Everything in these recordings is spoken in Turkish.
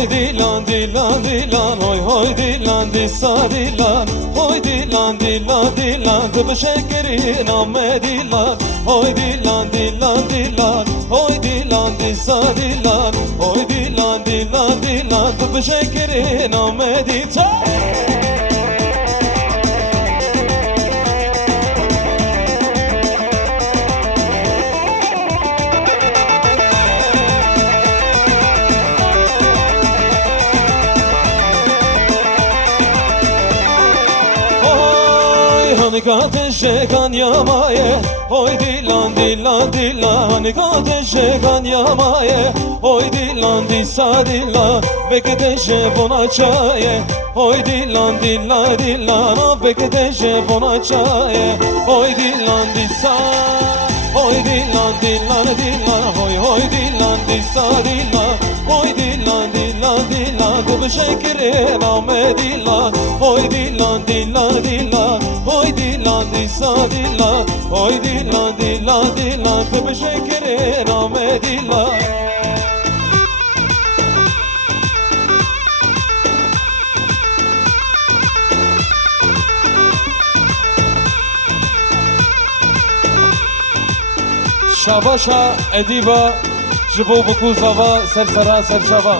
Hoy dilan dilan dilan hoy hoy dilan disa dilan hoy dilan dilan dilan tıbı şekerin amme dilan hoy dilan dilan dilan hoy dilan disa dilan hoy dilan dilan dilan tıbı şekerin amme dilan. Hani ateşe kan yamaye Hoy dilan dilan dilan Hani ateşe kan yamaye Hoy dilan disa dilan Bekteşe bona çaye Hoy dilan dilan dilan Bekteşe bona çaye Hoy dilan disa Hoy dilan dilan dilan Hoy hoy dilan disa dilan Hoy dilan dilan dilan Tıbı şekerin ame dilan Hoy dilan dilan dilan Hoy dilan disa dilan Hoy dilan dilan dilan Tıbı şekerin ame dilan. Şabaşa ediba Jibo buku zava sersara serşava.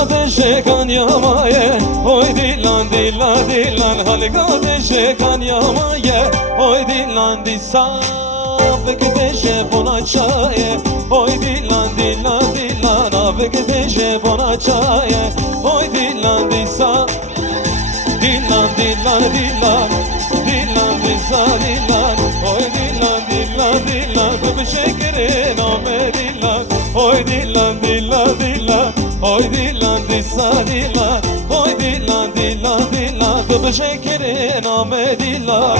Ateşe kan yamaye Hoy dilan dilan dilan Halik ateşe kan yamaye Hoy dilan disa Bekteşe bona çaye Hoy dilan dilan dilan Bekteşe bona çaye Hoy dilan disa Dilan dilan dilan Dilan disa dilan Hoy dilan dilan dilan Tıbı şekerin ame dilan Hoy dilan dilan dilan Hoy dilan disa dilan Hoy dilan dilan dilan Tıbı şekerin ame dilan.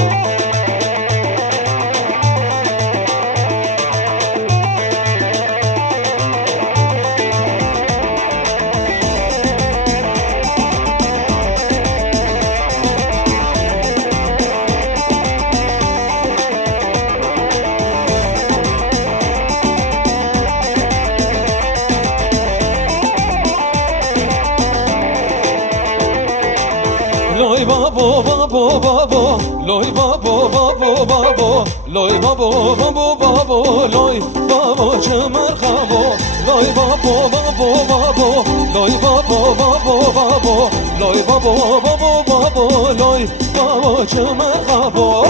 Loy babo babo babo Loy babo babo babo Loy babo babo babo Loy babo çömer kabo Loy babo babo babo Loy babo babo babo Loy babo babo babo Loy babo çömer kabo.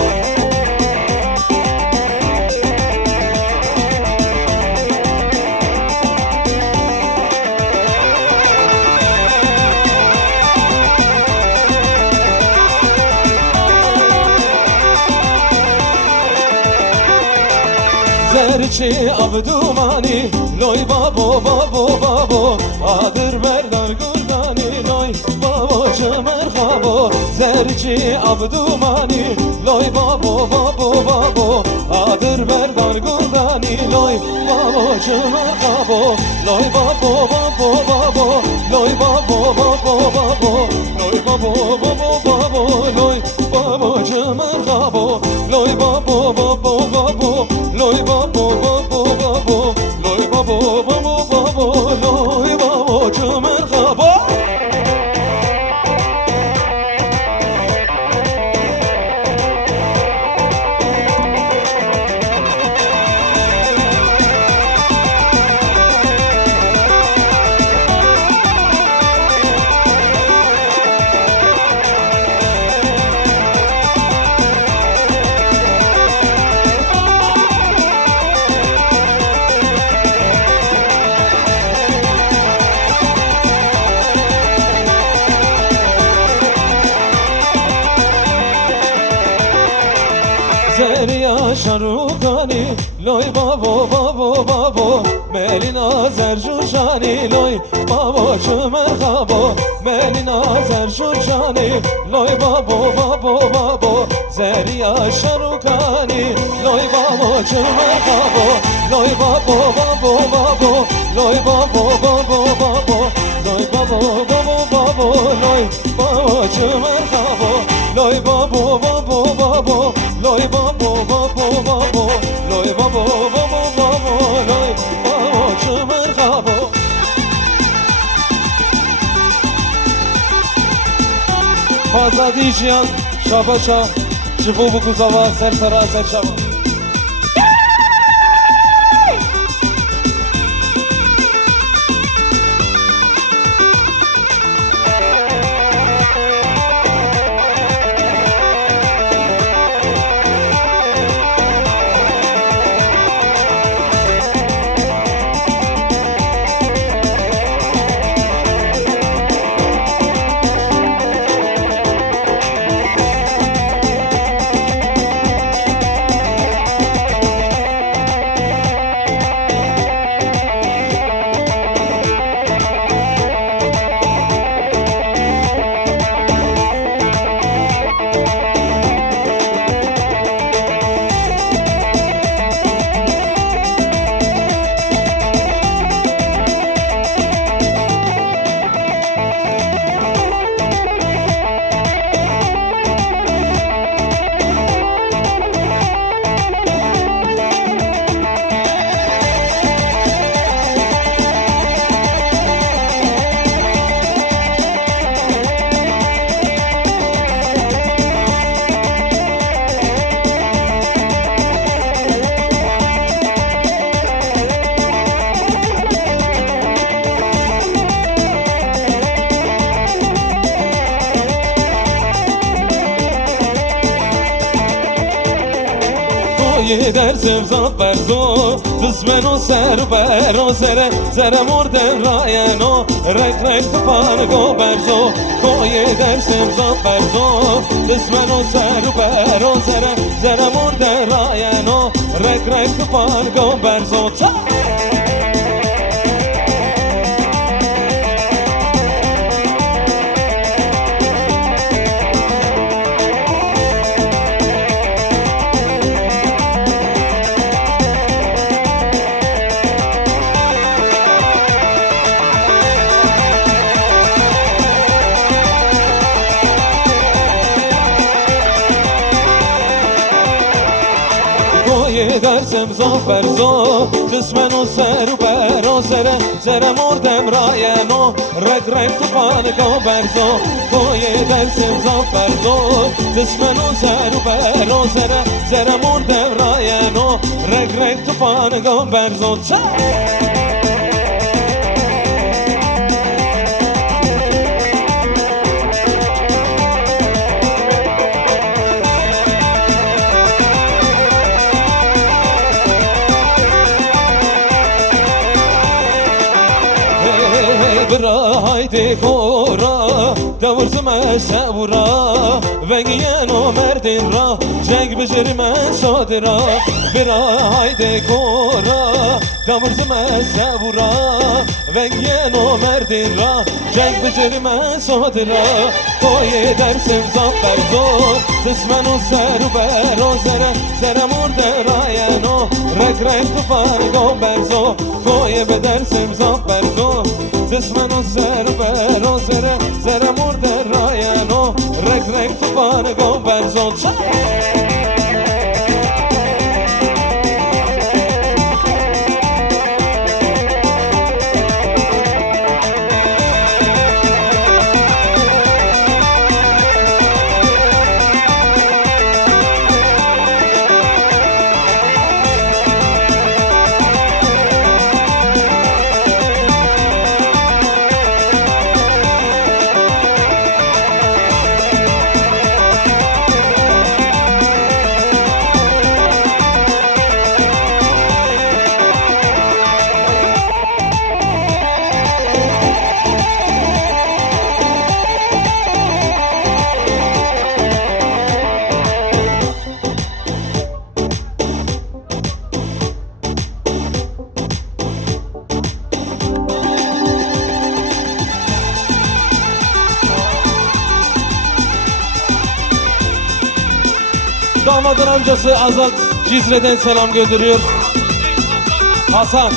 Zerçi abdumani Loy babo babo babo Adır berdar gurdani Loy babo çömer kabo Zerçi abdumani Loy babo babo babo Adır berdar gurdani Loy babo çömer kabo Loy babo babo babo Loy babo babo babo Loy babo babo babo Loy babo çömer kabo Loy babo babo babo Loy babo babo babo Loy babo babo babo Loy babo çömer kabo. Zeriya şarukani Loy babo babo babo Melina zerjuşani Loy babo çömer kabo Melina zerjuşani Loy babo babo babo زریا شروکانی لای بابا چمر بابا لای بابا بابا بابا لای بابا بابا بابا لای بابا بابا بابا لای بابا چمر بابا لای بابا بابا بابا لای بابا بابا بابا لای بابا بابا بابا لای بابا چمر بابا فازادی جیان شابا شا جبو بگو زوا سر سرا سر شابا یه درسم زاب برزو دزمنو سر برو زره مردن راینو رک رک تفارگو برزو یه درسم زاب برزو دزمنو سر برو زره مردن راینو رک رک تفارگو برزو درسم زاب برزو جسمنو سر برو زره مردم راینو رگ رگ توفانگو برزو یه درسم زاب برزو جسمنو سر برو زره مردم راینو رگ رگ توفانگو برزو برا haydi kora Davırzıma sevura Vengiyen merdin ra Cenk becerime sadira Bira haydi kora Davırzıma sevura Vengiyen merdin ra Cenk becerime sadira Koy dersim zafer zor Tısmenu seru bero zere murde rayeno Rek rek tufar go berzo Koy dersim zafer zor Tısmenu seru bero zere murde rayeno Rek rek tufar go berzo Damadın amcası Azat Cizre'den selam gönderiyor. Hasan.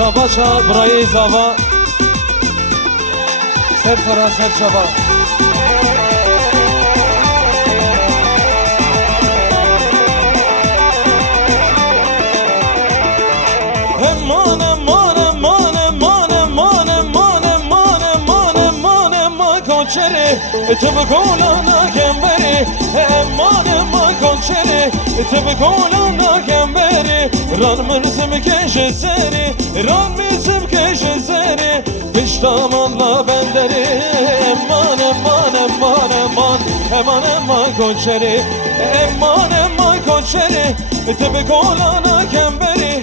Şabaşa burayı zava Sersara serşaba Eman eman eman eman eman eman eman eman eman eman konçeri Tıbı kolana kemberi Eman eman konçeri Tıbı kolana kemberi Ran mırzım keşeseri Ran mırzım keşeseri Piştamanla benderi Eman eman eman eman Eman eman konçeri Eman eman konçeri Tıbı kolana kemberi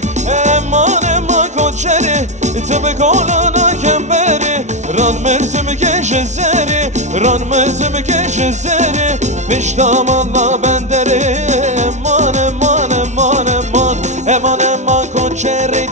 Eman eman konçeri Tıbı kolana kemberi Ran mırzım keşeseri Ran mırzım keşeseri Piştamanla benderi Eman eman eman eman Eman eman konçeri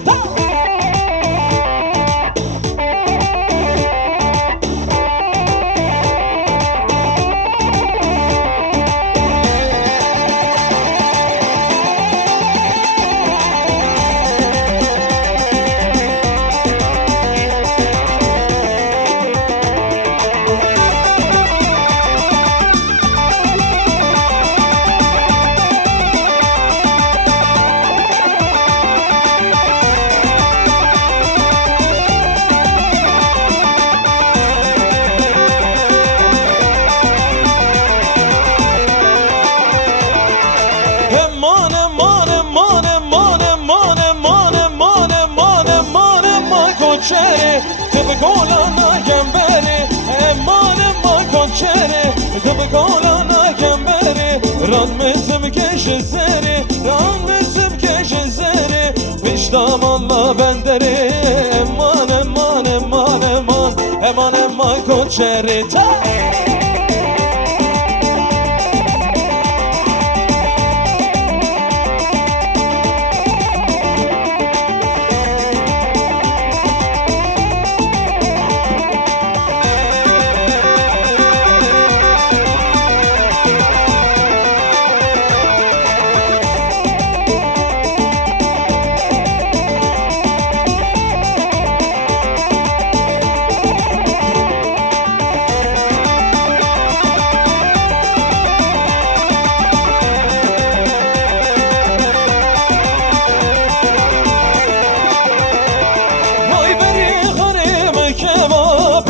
Tıbı kolana kemberi Eman eman konçeri Tıbı kolana kemberi Ran mızım keşeseri Ran mızım keşeseri Piştamanla benderi Eman eman eman eman Eman eman konçeri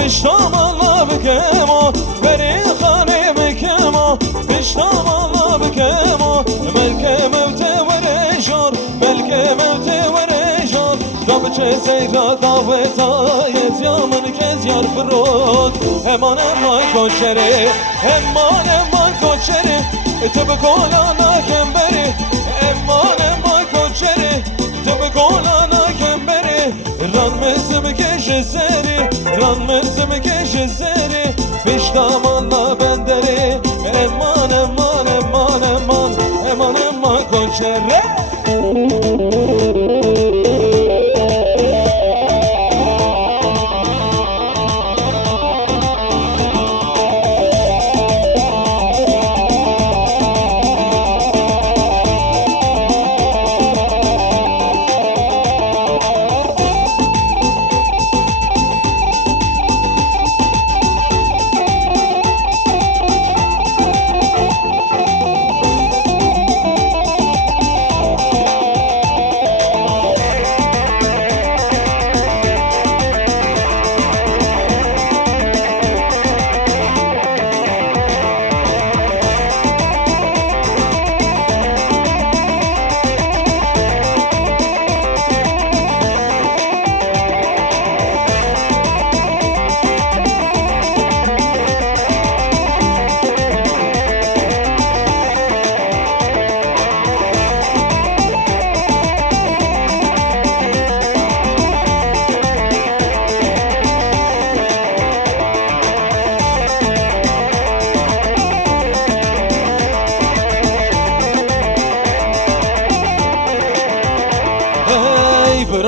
Piştamanla bükemo Veri hanem kemo Piştamanla bükemo Melke mevte verejor Melke mevte verejor Dabçe seyra davet ayet Yamın kez yar fırod Eman eman konçeri Eman eman konçeri Tıbı kolana kemberi Eman eman konçeri Tıbı kolana kemberi Ran mezim keşeseri Ran mezim keşeseri Piştamanla benderi Eman eman eman eman Eman eman konçeri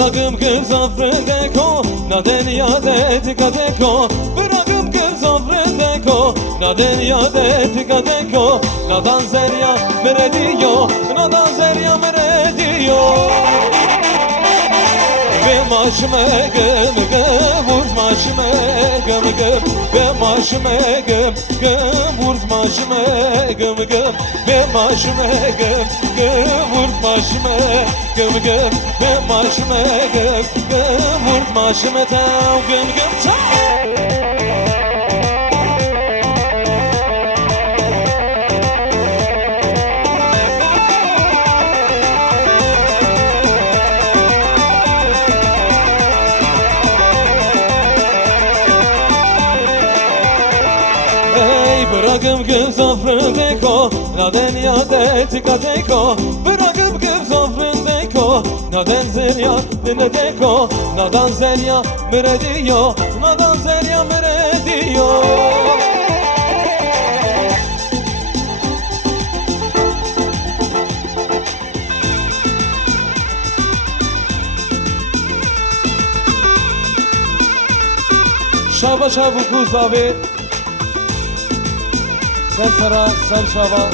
Bırakım kız Afrika'ko Naden yadetikadeco Bırakım kız Afrika'ko Naden yadetikadeco Nadan zerya merediyo Nadan zerya merediyo Ve maşme gım gım Vurz maşme gım gım Ve maşme gım gım Vurz maşme gım gım Ve maşme gım gım Vurz maşme gım gım Ve maşme gım gım Vurz maşme tav gım gım tav Bırakım kız Afrika'ko Naden yadetikadeco Bırakım kız Afrika'ko Naden zerya dinedeko Nadan zerya merediyo Nadan zerya merediyo Şaba şabu kuz abi Sersara, Serşava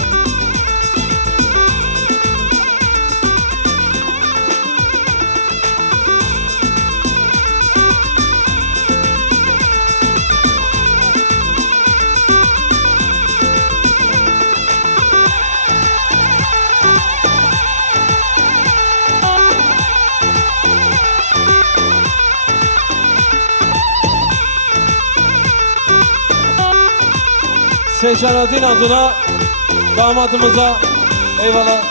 Secaradin adına damadımıza eyvallah.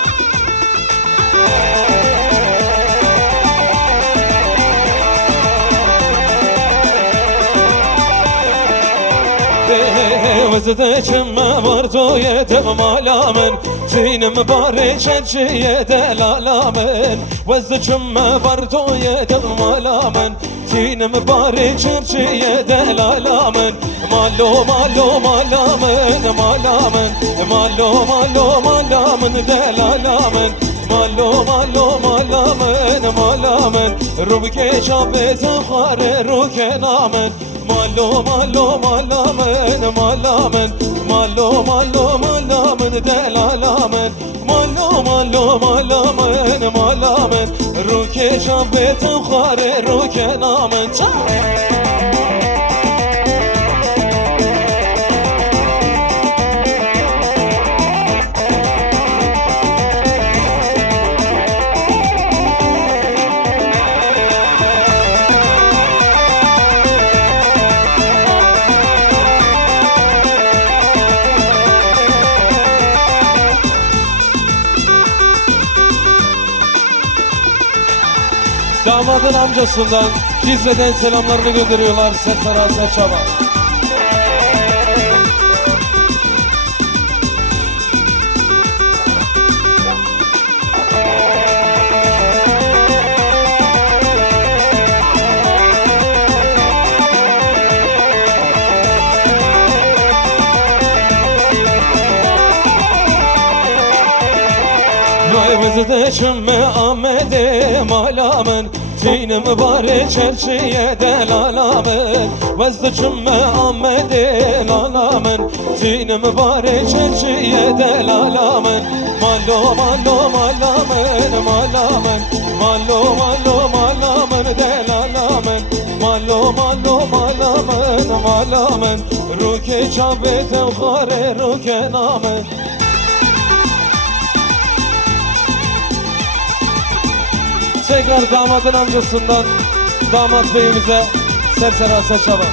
Vızdıçım var toye devmalamen Tinem bari çerçiye delalamen Vızdıçım var toye devmalamen Tinem bari çerçiye delalamen Malo malo malamen malamen Malo malo malamen delalamen Malo malo malamen malamen Rubke çabe zahare ruke namen Malo malo malamen malamen Malo malo malamen delalamen Malo malo malamen malamen Ruke çabe zahare ruke namen Damadın amcasından Cizre'den selamlarını gönderiyorlar Sersara Serçava. Vay vızdıçım Ahmet'e malamen Tinem bari çerçiye delalamen Vızdıçım Ahmet'e lalamen Tinem bari çerçiye delalamen Malo malo malamen malamen Malo malo malamen delalamen Malo malo malamen malamen Ruke çabe tevhare ruke namen Tekrar damadın amcasından damat beyimize Sersara Serçava.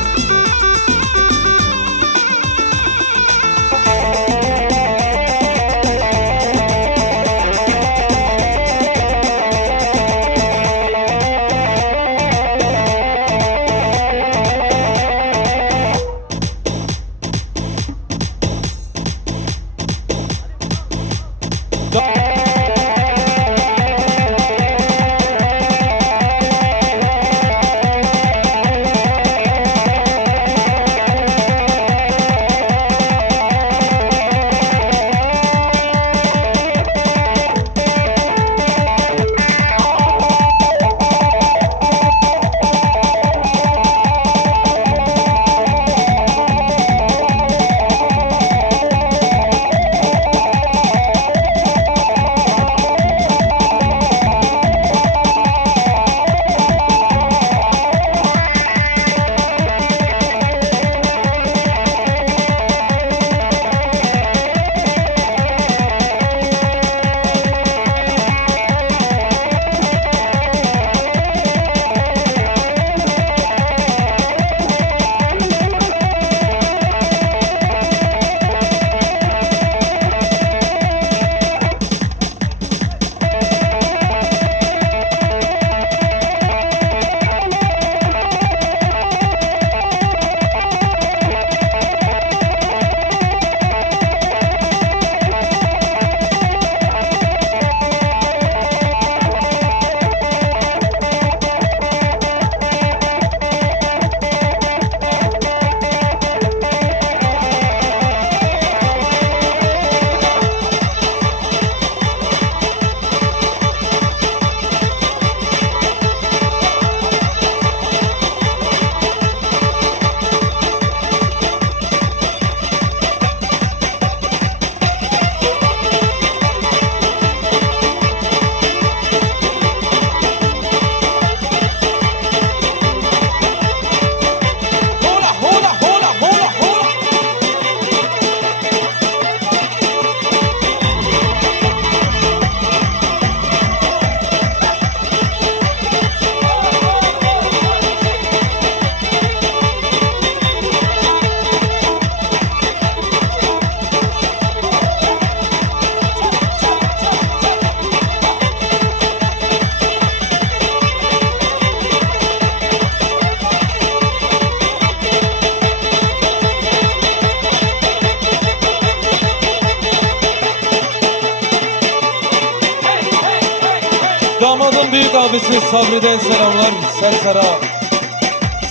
Damadın büyük abisi Sabri'den selamlar. Sersera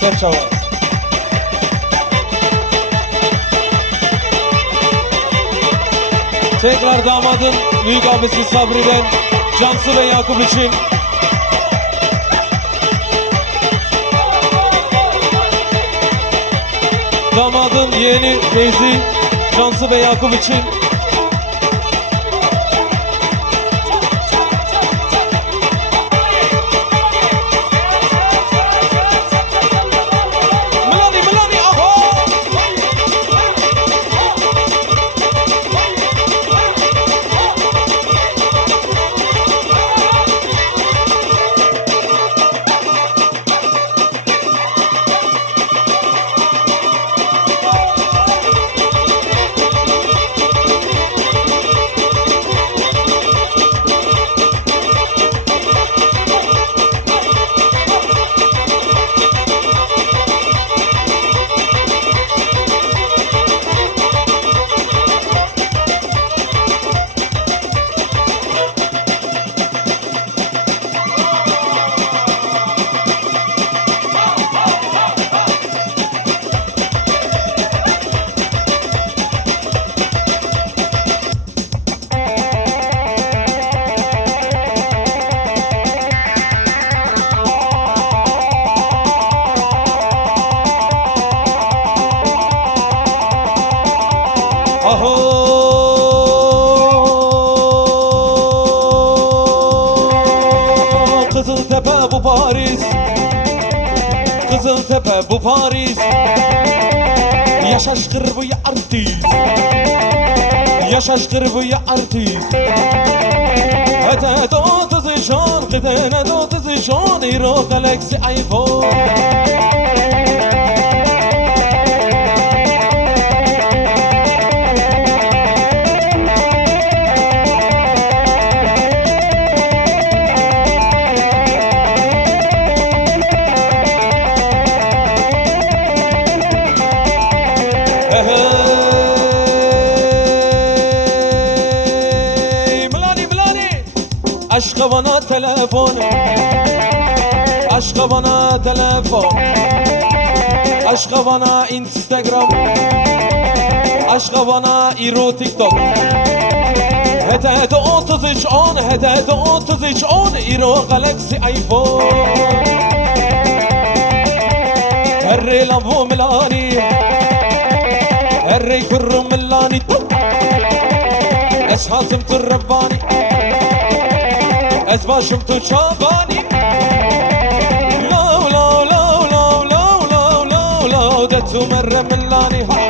Serçava. Tekrar damadın büyük abisi Sabri'den Cansu ve Yakup için. Damadın yeğeni Feyzi, Cansu ve Yakup için. Kızıltepe bu Paris, Kızıltepe bu Paris. Yaşaşkır bu ya artist, yaşaşkır bu ya artist. Hete dotuzu şan, kıdene dotuzu şan. İro galaxy iPhone. Aşka bana telefon, aşka bana telefon, aşka bana Instagram, aşka bana İro TikTok. Hede 33 10, hede 33 10, İro Galaxy iPhone. Herri lambu milani, herri kurru milani. Eshatım turrabani, ezbaşım tu çabani. Lav lav lav lav lav lav lav lav. Detu merre millani.